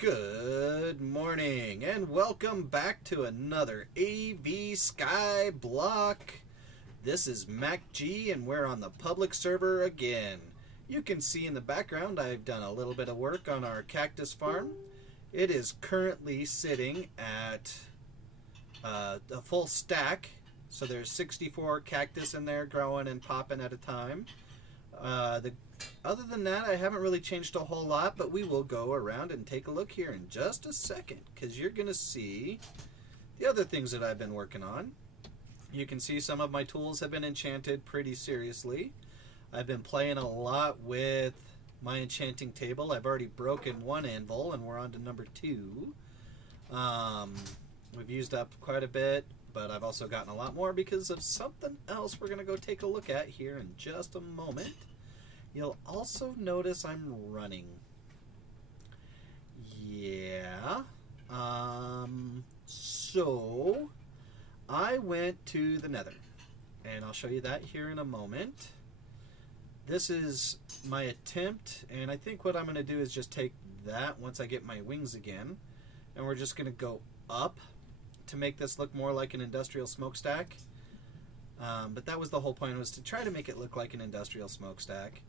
Good morning and welcome back to another AV Skyblock. This is Mac G and we're on the public server again. You can see in the background I've done a little bit of work on our cactus farm. It is currently sitting at a full stack, so there's 64 cactus in there growing and popping at a time. Other than that, I haven't really changed a whole lot, but we will go around and take a look here in just a second, because you're going to see the other things that I've been working on. You can see some of my tools have been enchanted pretty seriously. I've been playing a lot with my enchanting table. I've already broken one anvil, and we're on to number 2. We've used up quite a bit, but I've also gotten a lot more because of something else we're going to go take a look at here in just a moment. You'll also notice I'm running. Yeah. So I went to the Nether, and I'll show you that here in a moment. This is my attempt, and I think what I'm going to do is just take that once I get my wings again, and we're just going to go up to make this look more like an industrial smokestack. But that was the whole point, was to try to make it look like an industrial smokestack.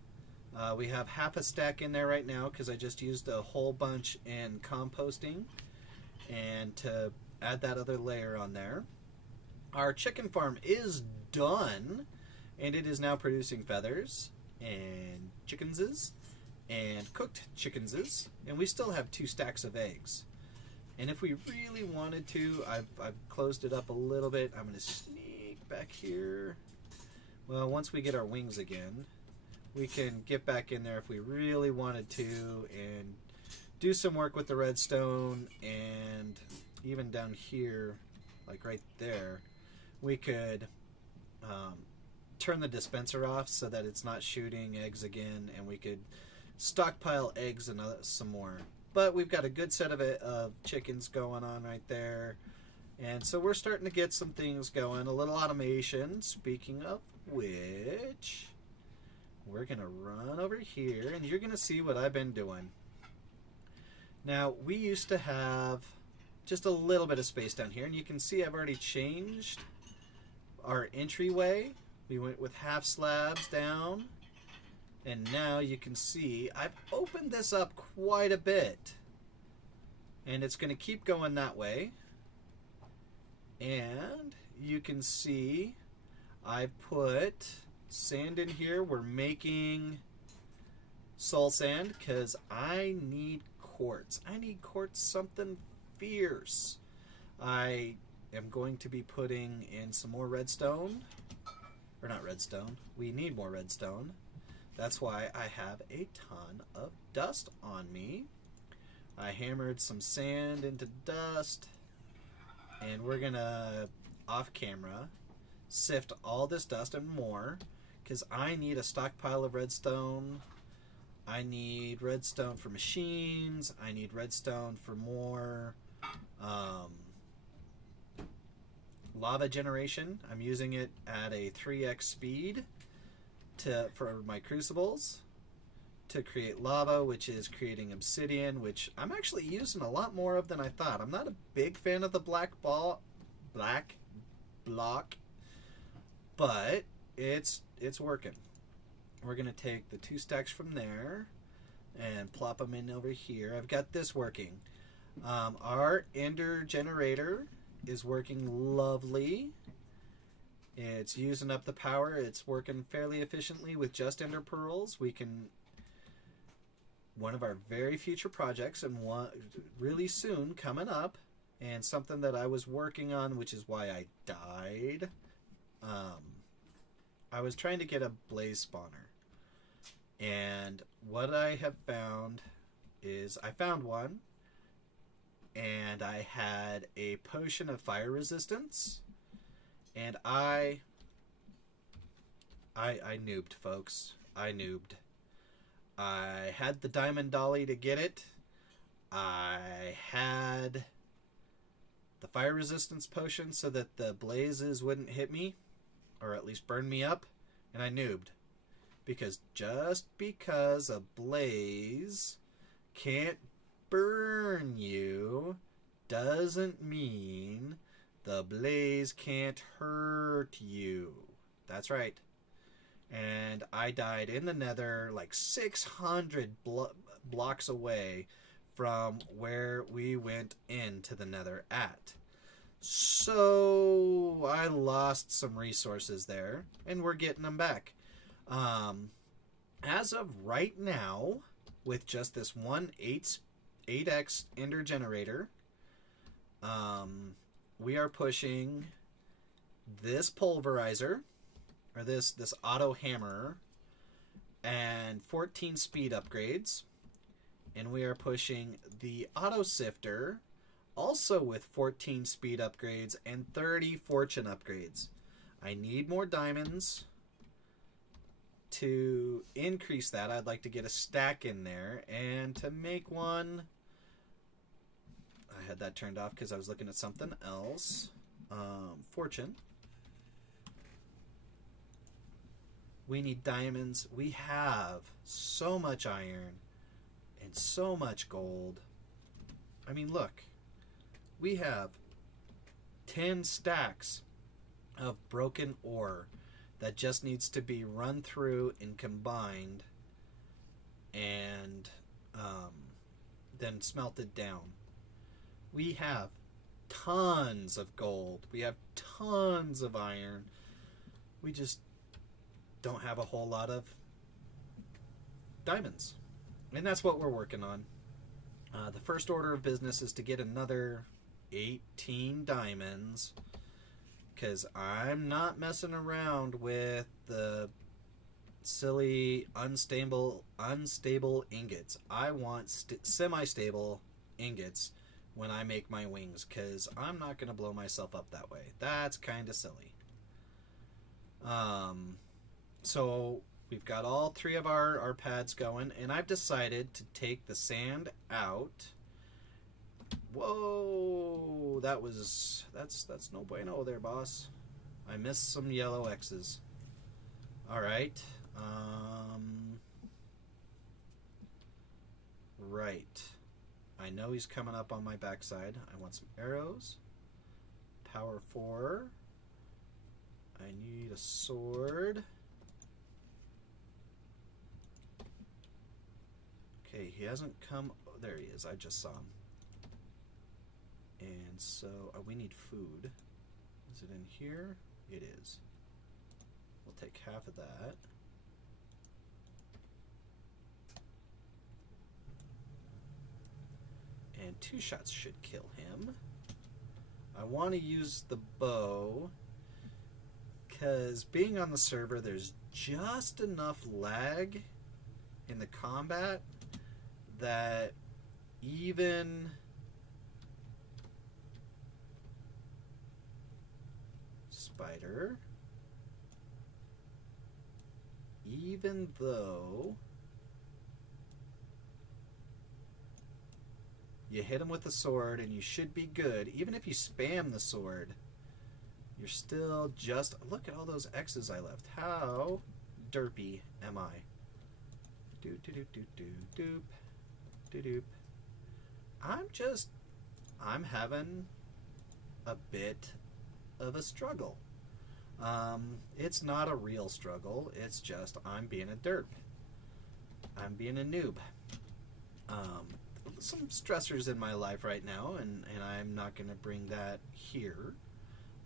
We have half a stack in there right now because I just used a whole bunch in composting and to add that other layer on there. Our chicken farm is done, and it is now producing feathers and chickenses and cooked chickenses, and we still have 2 stacks of eggs. And if we really wanted to, I've closed it up a little bit. I'm going to sneak back here. Well, once we get our wings again, we can get back in there if we really wanted to and do some work with the redstone, and even down here, like right there, we could turn the dispenser off so that it's not shooting eggs again, and we could stockpile eggs and some more. But we've got a good set of chickens going on right there, and so we're starting to get some things going, a little automation. Speaking of which, we're going to run over here, and you're going to see what I've been doing. Now, we used to have just a little bit of space down here, and you can see I've already changed our entryway. We went with half slabs down, and now you can see I've opened this up quite a bit. And it's going to keep going that way. And you can see I've put sand in here. We're making soul sand because I need quartz. I need quartz something fierce. I am going to be putting in some more redstone. Or not redstone. We need more redstone. That's why I have a ton of dust on me. I hammered some sand into dust, and we're going to, off camera, sift all this dust and more, because I need a stockpile of redstone. I need redstone for machines. I need redstone for more lava generation. I'm using it at a 3x speed for my crucibles to create lava, which is creating obsidian, which I'm actually using a lot more of than I thought. I'm not a big fan of the black block, but it's working. We're gonna take the 2 stacks from there and plop them in over here. I've got this working. Our ender generator is working lovely. It's using up the power. It's working fairly efficiently with just ender pearls. We can, one of our very future projects, and one really soon coming up, and something that I was working on, which is why I died. I was trying to get a blaze spawner, and what I have found is I found one, and I had a potion of fire resistance, and I noobed, folks. I noobed. I had the diamond dolly to get it. I had the fire resistance potion so that the blazes wouldn't hit me, or at least burn me up, and I noobed. Because just because a blaze can't burn you doesn't mean the blaze can't hurt you. That's right. And I died in the nether like 600 blocks away from where we went into the nether at. So I lost some resources there, and we're getting them back. As of right now, with just this one 8x ender generator, we are pushing this pulverizer, or this auto hammer, and 14 speed upgrades. And we are pushing the auto sifter, also with 14 speed upgrades and 30 fortune upgrades. I need more diamonds to increase that. I'd like to get a stack in there, and to make one, I had that turned off because I was looking at something else. Fortune. We need diamonds. We have so much iron and so much gold. I mean, look. We have 10 stacks of broken ore that just needs to be run through and combined and then smelted down. We have tons of gold. We have tons of iron. We just don't have a whole lot of diamonds. And that's what we're working on. The first order of business is to get another 18 diamonds, because I'm not messing around with the silly unstable ingots. I want semi-stable ingots when I make my wings, because I'm not going to blow myself up that way. That's kind of silly. So we've got all 3 of our pads going, and I've decided to take the sand out. Whoa, that's no bueno there, boss. I missed some yellow X's. All right. Right. I know he's coming up on my backside. I want some arrows. Power 4. I need a sword. Okay, he hasn't come. Oh, there he is. I just saw him. And so we need food. Is it in here? It is. We'll take half of that. And 2 shots should kill him. I want to use the bow, because being on the server, there's just enough lag in the combat that even spider, even though you hit him with the sword and you should be good, even if you spam the sword, you're still just... Look at all those X's I left. How derpy am I? Doop, doop, doop, doop, doop, doop, doop. I'm having a bit of a struggle. It's not a real struggle. It's just I'm being a derp. I'm being a noob. Some stressors in my life right now, and I'm not going to bring that here.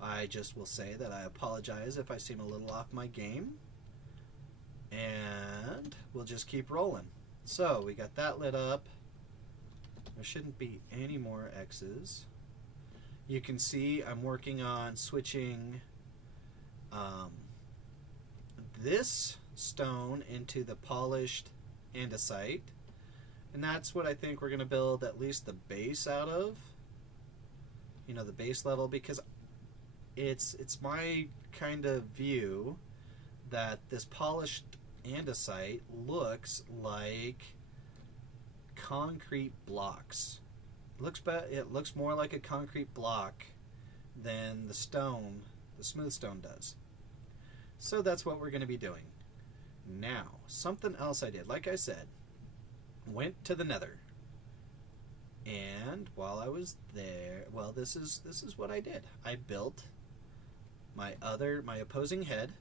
I just will say that I apologize if I seem a little off my game, and we'll just keep rolling. So we got that lit up. There shouldn't be any more X's. You can see I'm working on switching this stone into the polished andesite, and that's what I think we're going to build at least the base out of. You know, the base level, because it's my kind of view that this polished andesite looks like concrete blocks. It looks more like a concrete block than the stone, the smooth stone does. So that's what we're going to be doing. Now, something else I did, like I said, went to the nether. And while I was there, well, this is what I did. I built my opposing head.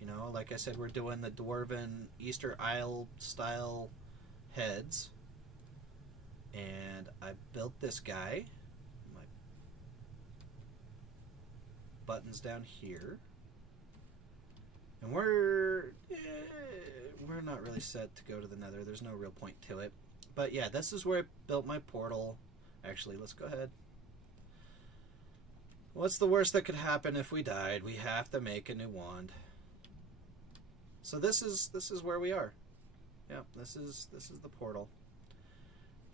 You know, like I said, we're doing the Dwarven Easter Isle style heads. And I built this guy. My buttons down here. And we're not really set to go to the Nether. There's no real point to it. But yeah, this is where I built my portal. Actually, let's go ahead. What's the worst that could happen if we died? We have to make a new wand. So this is where we are. Yeah, this is the portal.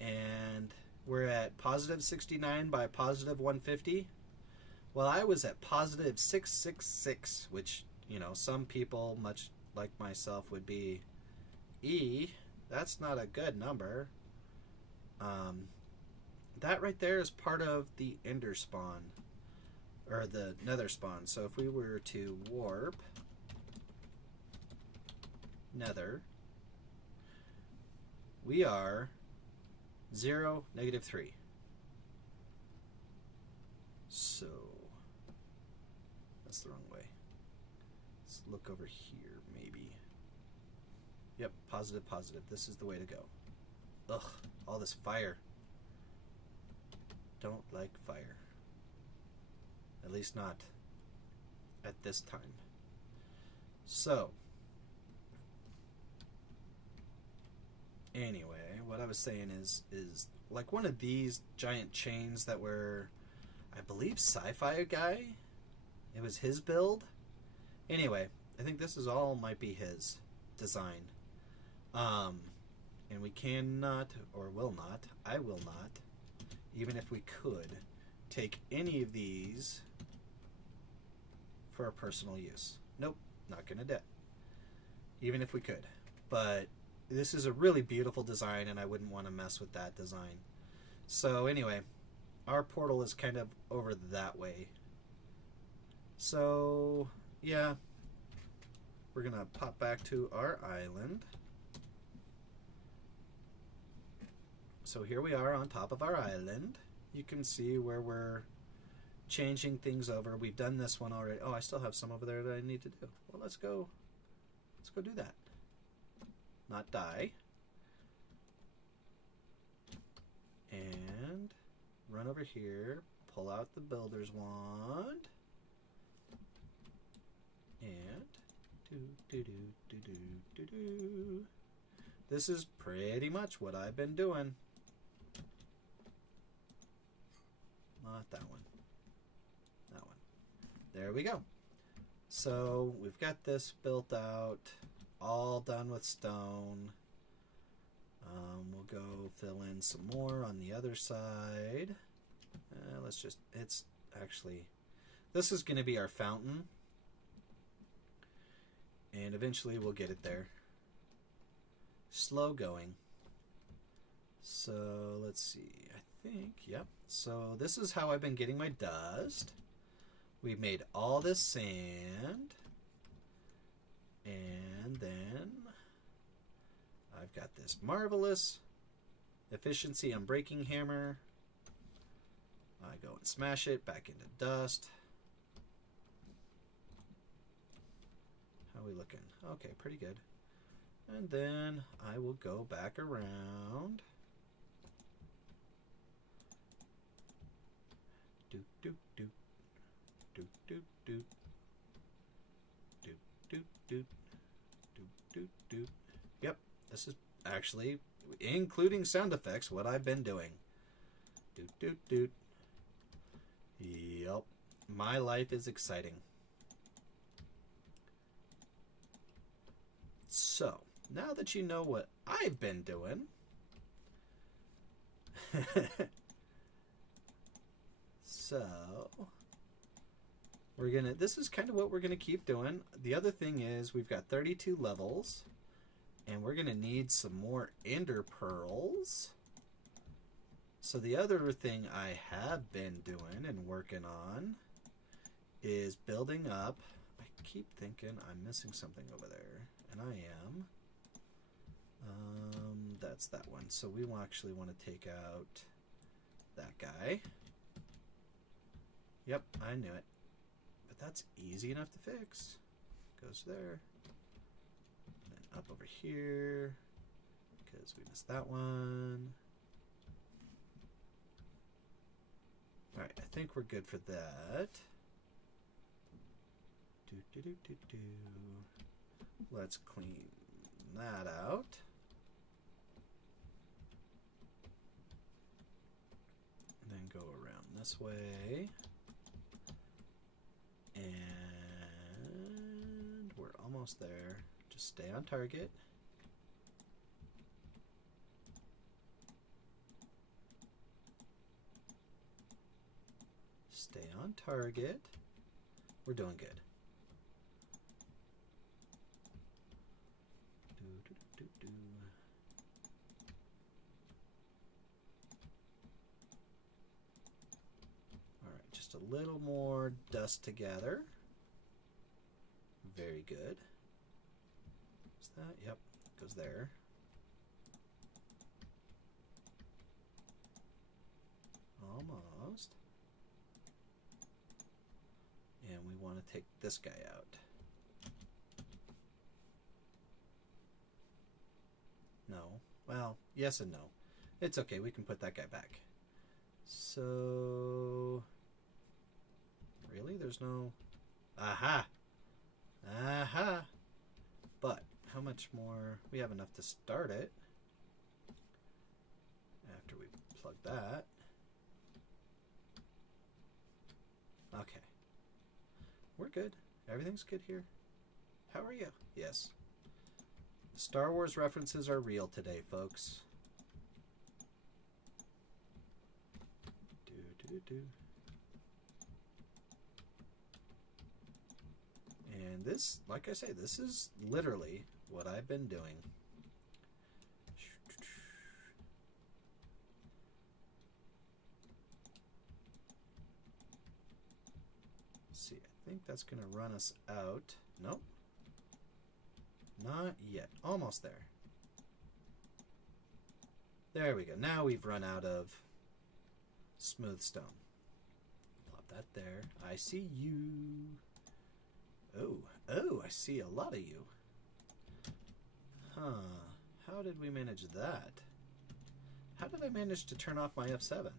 And we're at positive 69 by positive 150. Well, I was at positive 666, which, you know, some people, much like myself, would be, that's not a good number. That right there is part of the Ender spawn, or the Nether spawn. So if we were to warp Nether, we are 0, -3. So that's the wrong way. Let's look over here, maybe. Yep, positive, positive. This is the way to go. Ugh, all this fire. Don't like fire. At least not at this time. So, anyway, what I was saying is like one of these giant chains that were, I believe, Sci-Fi Guy. It was his build. Anyway, I think this is all might be his design. And we cannot, or will not, I will not, even if we could, take any of these for our personal use. Nope, not gonna do it. Even if we could. But this is a really beautiful design, and I wouldn't want to mess with that design. So anyway, our portal is kind of over that way. So yeah, we're gonna pop back to our island. So here we are on top of our island. You can see where we're changing things over. We've done this one already. Oh, I still have some over there that I need to do. Well, let's go do that. Not die. And run over here, pull out the builder's wand. And do. This is pretty much what I've been doing. Not that one. That one. There we go. So we've got this built out, all done with stone. We'll go fill in some more on the other side. It's actually, this is going to be our fountain. And eventually we'll get it there. Slow going. So let's see, I think, yep. So this is how I've been getting my dust. We made all this sand. And then I've got this marvelous efficiency unbreaking hammer. I go and smash it back into dust. How are we looking? Okay, pretty good. And then I will go back around. Doop doop doop. Doop doop doop. Doop doop doop. Doop doop doop. Yep, this is actually, including sound effects, what I've been doing. Doop doop doop. Yep, my life is exciting. So, now that you know what I've been doing, so we're gonna, this is kind of what we're gonna keep doing. The other thing is we've got 32 levels, and we're gonna need some more ender pearls. So the other thing I have been doing and working on is building up. I keep thinking I'm missing something over there. And I am. that's that one. So we will actually want to take out that guy. Yep, I knew it. But that's easy enough to fix. Goes there. Then up over here, because we missed that one. Alright, I think we're good for that. Let's clean that out. And then go around this way. And we're almost there. Just stay on target. Stay on target. We're doing good. Alright, just a little more dust to gather. Very good. Is that? Yep, goes there. Almost. And we want to take this guy out. No. Well, yes and no. It's okay, we can put that guy back. So... Really? There's no... Aha! Aha! But, how much more? We have enough to start it. After we plug that. Okay. We're good. Everything's good here. How are you? Yes. Star Wars references are real today, folks. And this, like I say, this is literally what I've been doing. See, I think that's going to run us out. Nope. Not yet. Almost there. There we go. Now we've run out of smooth stone. Plop that there. I see you. Oh, I see a lot of you. Huh. How did we manage that? How did I manage to turn off my F7?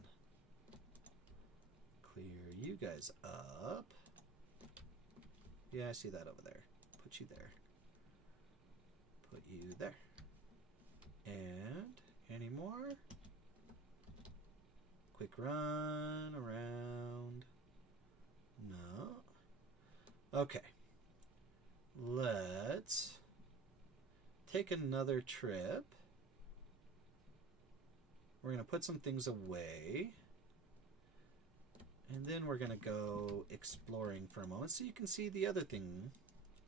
Clear you guys up. Yeah, I see that over there. Put you there. Put you there. And any more? Quick run around. No. Okay. Let's take another trip. We're going to put some things away. And then we're going to go exploring for a moment so you can see the other thing.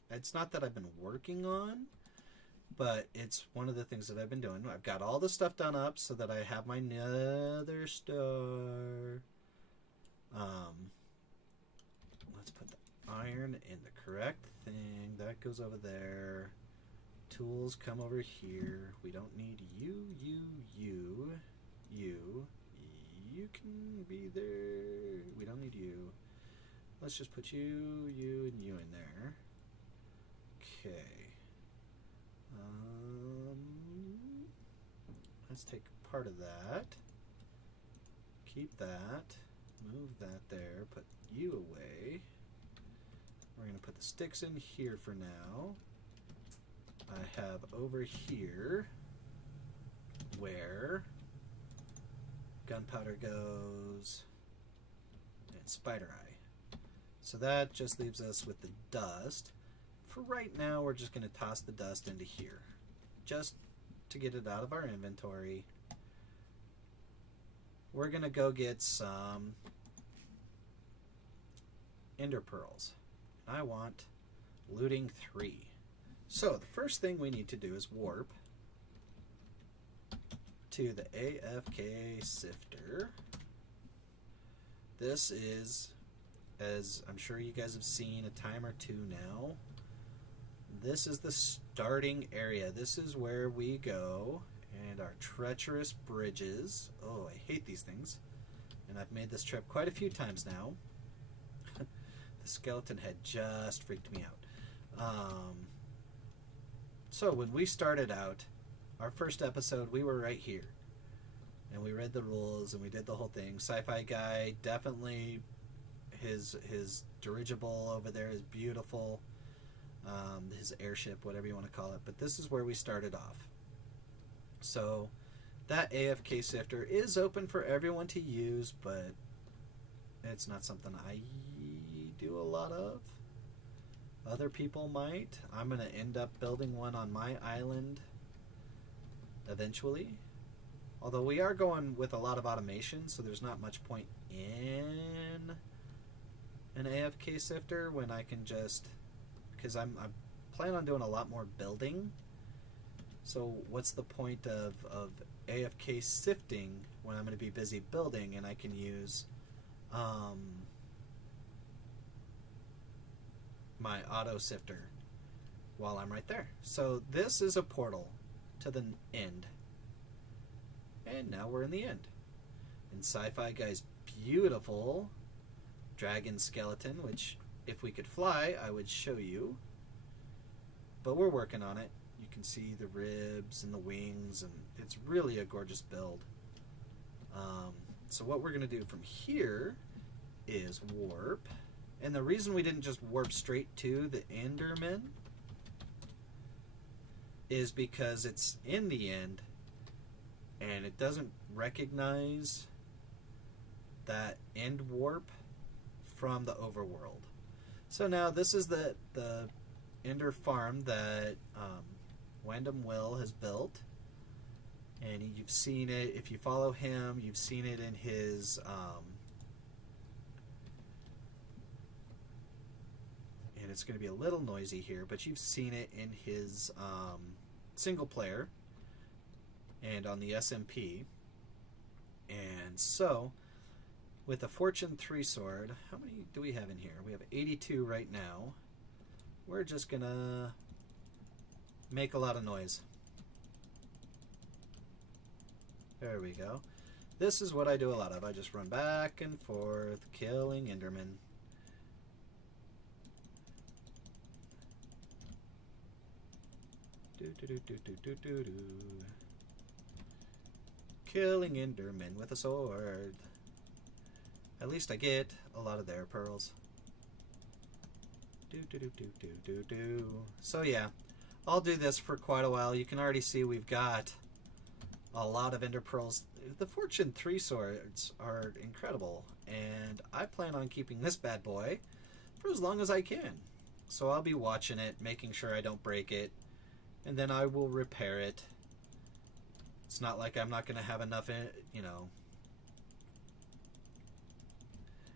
It's not that I've been working on, but it's one of the things that I've been doing. I've got all the stuff done up so that I have my nether star. Let's put the iron in the correct thing. That goes over there. Tools come over here. We don't need you. You can be there. We don't need you. Let's just put you, and you in there. Okay. Let's take part of that. Keep that. Move that there. Put you away. We're going to put the sticks in here for now. I have over here where gunpowder goes and spider eye. So that just leaves us with the dust. For right now, we're just going to toss the dust into here, just to get it out of our inventory. We're going to go get some ender pearls. I want looting 3. So the first thing we need to do is warp to the AFK sifter. This is, as I'm sure you guys have seen a time or two now, this is the starting area. This is where we go And our treacherous bridges. Oh, I hate these things. And I've made this trip quite a few times now. The skeleton head just freaked me out. So when we started out, our first episode, we were right here. And we read the rules and we did the whole thing. Sci-Fi Guy, definitely his dirigible over there is beautiful. His airship, whatever you want to call it. But this is where we started off. So that AFK sifter is open for everyone to use, but it's not something I do a lot of. Other people might. I'm going to end up building one on my island eventually. Although we are going with a lot of automation, so there's not much point in an AFK sifter when I can just... Because I plan on doing a lot more building. So what's the point of AFK sifting when I'm going to be busy building and I can use my auto sifter while I'm right there. So this is a portal to the end. And now we're in the end. And Sci-Fi Guy's beautiful dragon skeleton, which if we could fly, I would show you. But we're working on it. You can see the ribs and the wings, and it's really a gorgeous build. So what we're going to do from here is warp. And the reason we didn't just warp straight to the Enderman is because it's in the end, and it doesn't recognize that end warp from the overworld. So now this is the Ender farm that Wandom Will has built, and you've seen it. If you follow him, you've seen it in his and it's going to be a little noisy here, but you've seen it in his single player and on the SMP. And so with the Fortune 3 sword, how many do we have in here? We have 82 right now. We're just gonna make a lot of noise. There we go. This is what I do a lot of. I just run back and forth, killing Endermen. Killing Endermen with a sword. At least I get a lot of their pearls. So yeah, I'll do this for quite a while. You can already see we've got a lot of ender pearls. The Fortune 3 swords are incredible, and I plan on keeping this bad boy for as long as I can. So I'll be watching it, making sure I don't break it, and then I will repair it. It's not like I'm not going to have enough,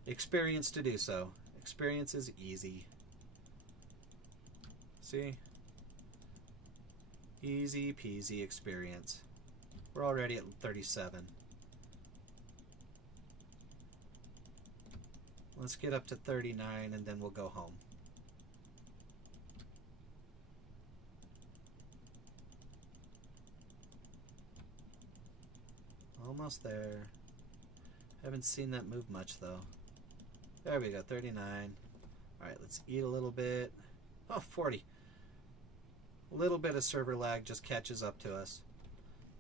experience to do so. Experience is easy. See? Easy peasy experience. We're already at 37. Let's get up to 39 and then we'll go home. Almost there. Haven't seen that move much though. There we go, 39. Alright, let's eat a little bit. Oh, 40. A little bit of server lag just catches up to us.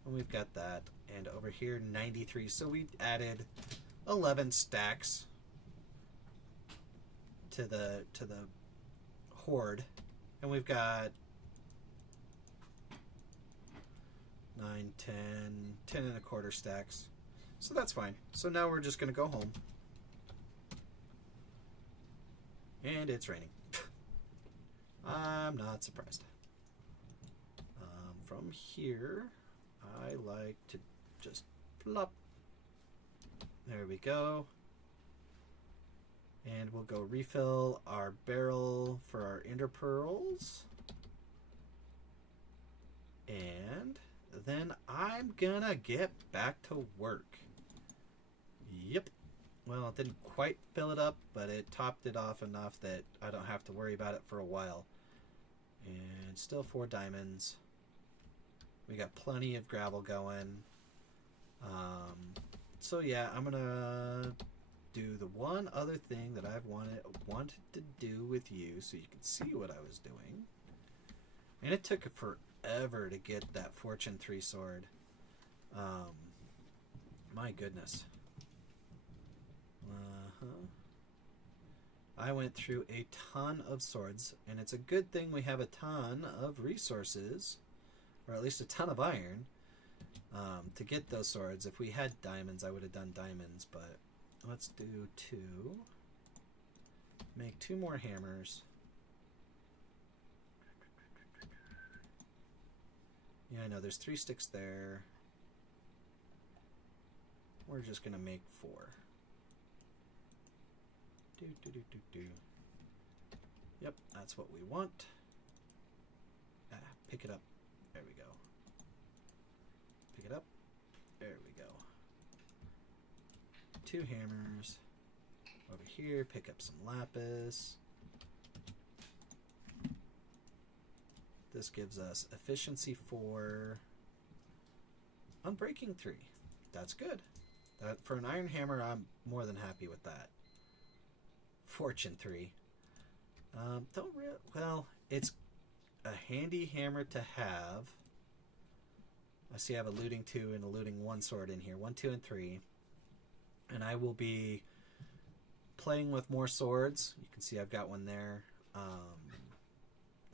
And we've got that. And over here, 93. So we added 11 stacks to the horde. And we've got 9, 10 and a quarter stacks. So that's fine. So now we're just going to go home. And it's raining. I'm not surprised. From here, I like to just flop. There we go. And we'll go refill our barrel for our ender pearls. And then I'm gonna get back to work. Yep. Well, it didn't quite fill it up, but it topped it off enough that I don't have to worry about it for a while. And still 4 diamonds. We got plenty of gravel going. So yeah, I'm gonna do the one other thing that I've wanted to do with you, so you can see what I was doing. And it took forever to get that Fortune 3 sword. My goodness. I went through a ton of swords, and it's a good thing we have a ton of resources, or at least a ton of iron, to get those swords. If we had diamonds, I would have done diamonds, but let's do 2. Make 2 more hammers. Yeah, I know, there's 3 sticks there. We're just gonna make 4. Yep, that's what we want. Pick it up. There we go. Pick it up. There we go. 2 hammers. Over here, pick up some lapis. This gives us efficiency 4. Unbreaking 3. That's good. That, for an iron hammer, I'm more than happy with that. Fortune 3. Well, it's a handy hammer to have. I see I have a looting 2 and a looting 1 sword in here. 1, 2, and 3. And I will be playing with more swords. You can see I've got one there.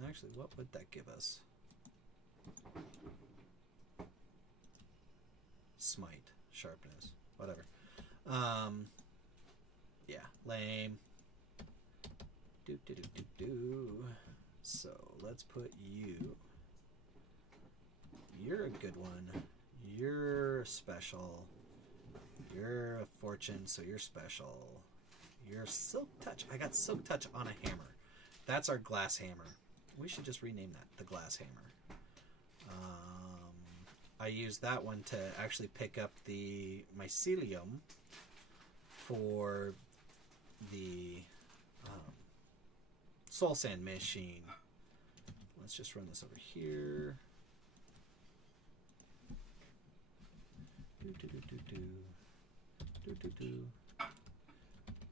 Actually, what would that give us? Smite, sharpness, whatever. Yeah, lame. So let's put you. You're a good one. You're special. You're a fortune, so you're special. You're silk touch. I got silk touch on a hammer. That's our glass hammer. We should just rename that the glass hammer. I used that one to actually pick up the mycelium for the soul sand machine. Let's just run this over here.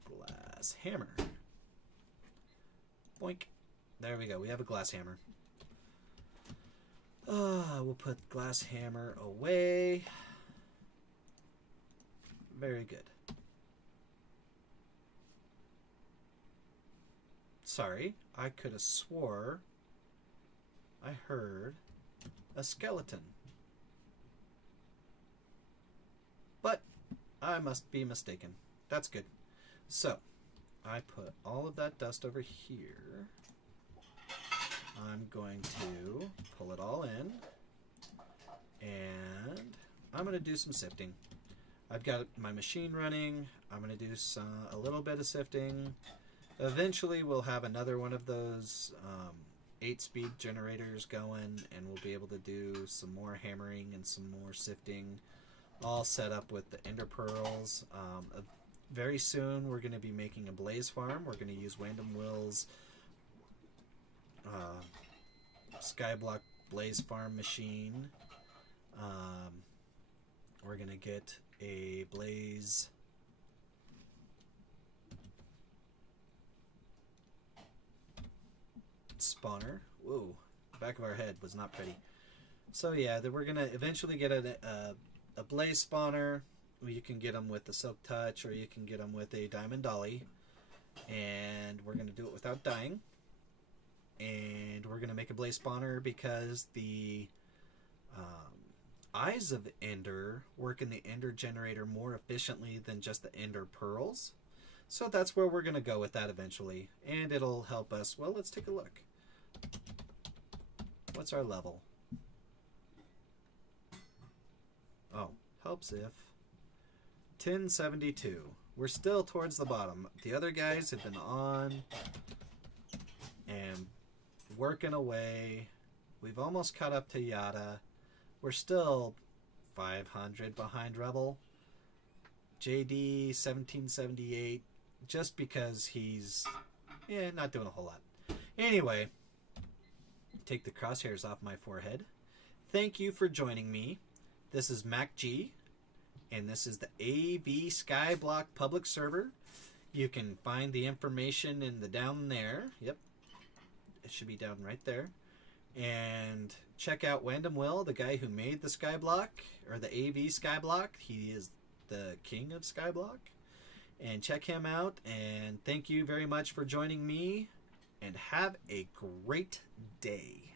Glass hammer. Boink. There we go. We have a glass hammer. We'll put glass hammer away. Very good. Sorry, I could have swore I heard a skeleton. But I must be mistaken. That's good. So, I put all of that dust over here. I'm going to pull it all in, and I'm going to do some sifting. I've got my machine running. I'm going to do a little bit of sifting. Eventually we'll have another one of those 8-speed generators going, and we'll be able to do some more hammering and some more sifting, all set up with the ender pearls. Very soon we're going to be making a blaze farm. We're going to use Wandom Will's Skyblock blaze farm machine. We're gonna get a blaze spawner. Whoa, back of our head was not pretty. So yeah, we're gonna eventually get a blaze spawner. You can get them with the silk touch, or you can get them with a diamond dolly, and we're gonna do it without dying. And we're going to make a blaze spawner because the eyes of ender work in the ender generator more efficiently than just the ender pearls. So that's where we're going to go with that eventually. And it'll help us. Well, let's take a look. What's our level? Oh, helps if. 1072. We're still towards the bottom. The other guys have been on and working away. We've almost caught up to Yada. We're still 500 behind Rebel. JD 1778, just because he's not doing a whole lot. Anyway, take the crosshairs off my forehead. Thank you for joining me. This is Mac G, and this is the AV Skyblock public server. You can find the information in the down there. Yep, it should be down right there. And check out Wandom Will, the guy who made the Skyblock, or the AV Skyblock. He is the king of Skyblock. And check him out. And thank you very much for joining me. And have a great day.